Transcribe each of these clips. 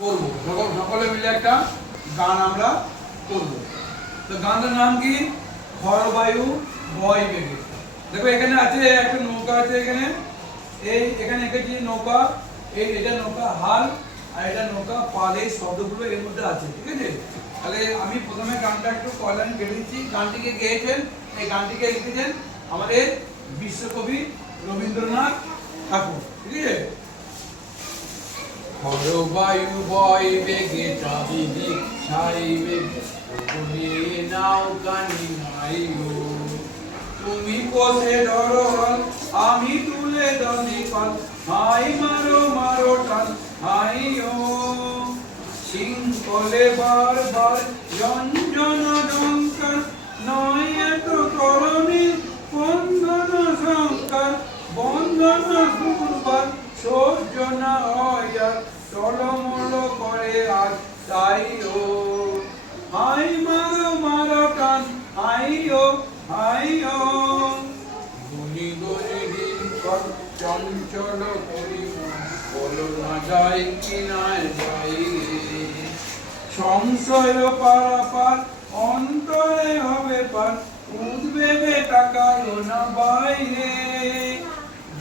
করব সকলে মিলে একটা গান আমরা করব। তো গানটার নাম কি? খরবায়ু বয় বেগে। দেখো এখানে আছে একটা নৌকা আছে, এখানে এখানে এঁকেছি নৌকা, এটা নৌকা হাল আর এটা নৌকা পাল, এই শব্দগুলো এর মধ্যে আছে, ঠিক আছে? তাহলে আমি প্রথমে গানটা একটু কয়লাইন কেটে দিচ্ছি। গানটিকে গেয়েছেন, এই গানটিকে লিখেছেন আমাদের বিশ্বকবি রবীন্দ্রনাথ ঠাকুর, ঠিক আছে? খরবায়ু বয় বেগে চারিদিক ছাইবে, নাউকানি নাই গো। তুমি কষে ধরো হল, আমি তুলে দলি ফল, হাই মারো মারো টান হাই ও। শৃঙ্খলে বারবার জঞ্জন ডঙ্কার, নয় এত করণী বন্ধন সংকার। বন্ধন দুর্বার সহ্য না হয় আর, টলমল করে আজ তাই ও। হাই মারো মারো টান হাই ও হাই ও। গুলি গলি দিন পর চঞ্চল করি, বলো না যাই কি না যাই। সংশয় পারাপার অন্তরে হবে পার, উদ্বেগে তাকায় না বাইরে।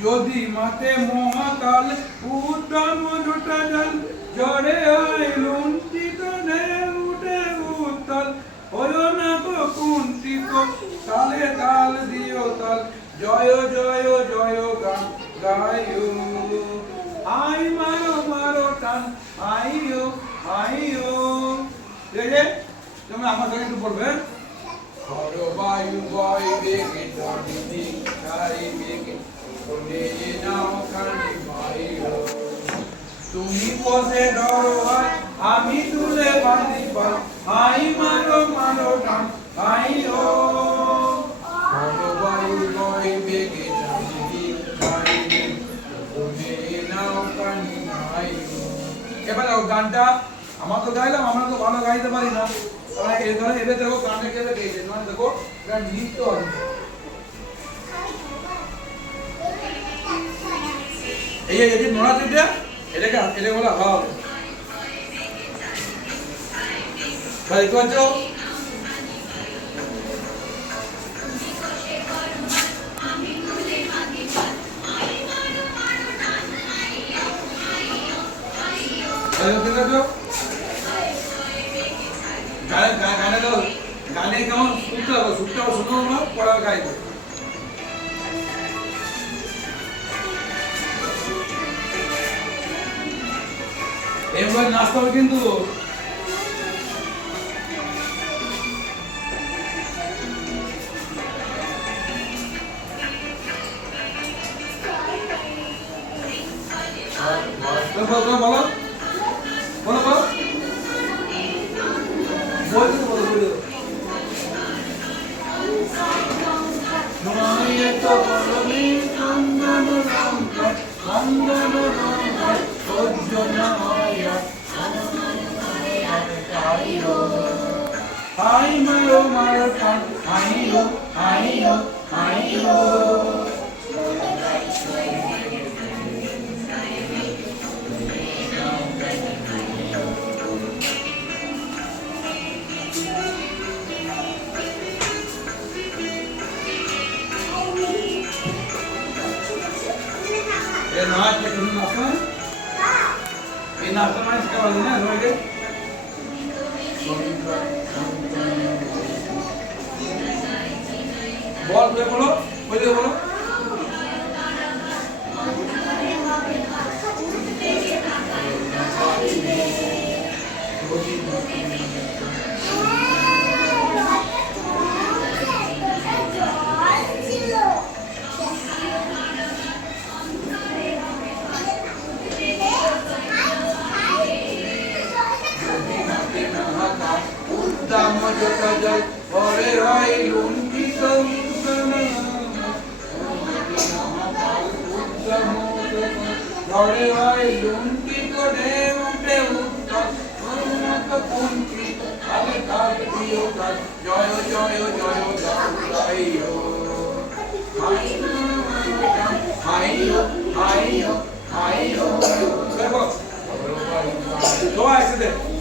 যদি মাঠে মহাকাল উদ্যম জোটা জল, ঝড়ে হয় লুণ্ঠিত ঢেউ উঠে উত্তাল। হলো না গো কুণ্ঠিত, তালে তাল দিও তাল, জয় জয় জয় গান গায়ো। আই মারো মারো টান আইও আইও। ঠিক আছে, তোমরা আমার সঙ্গে একটু বলবে। খরবায়ু বয় বেগে চারিদিক ছাইবে, তুমি বসে ধরো হাত, আমি তুলে বাঁধি পাল, হাই মারো মারো টান হাই ও। খরবায়ু বয় বেগে চারিদিক ছাইবে, নাউকানি নাই গো। এবার গানটা আমার তো গাইলাম, আমরা তো ভালো গাইতে পারি না, এবার দেখো গানটা কেটে গেছে, মানে দেখো এটা নৃত্য আছে। এই যে নোড়া দিতে এটাকে এটা বলা হাল। ভাই দেখতে পাচ্ছ? গানে কেমন শুনতে হবে, শুনতে হবে, শুনো না পড়ার গাইবে। এবার নাচতে হবে কিন্তু। বলো বলো বলো বলো বলতে বলো বলো। নয় তো করণী চন্দন রঙ্গা, চন্দন রঙ্গা সহ্য না হয় আর, হাই মারো মারো টান হাই ও হাই ও হাই ও। ये नाच के तुम नाचो है? ये नाचो ना इसका वाले ना रोएगे? बॉल प्ले बोलो, बोलो बोलो। উদ্দাম জোটা জল, পরে হয় লুণ্ঠিত ঝড়ে হয় লুণ্ঠিত ঢেউ উঠে উত্তাল। কুণ্ঠিত তালে তাল দিও তাল, জয় জয় জয় গাই ও। হাই হাই ও হাই ও হাই ও। দেখো সবাই একসাথে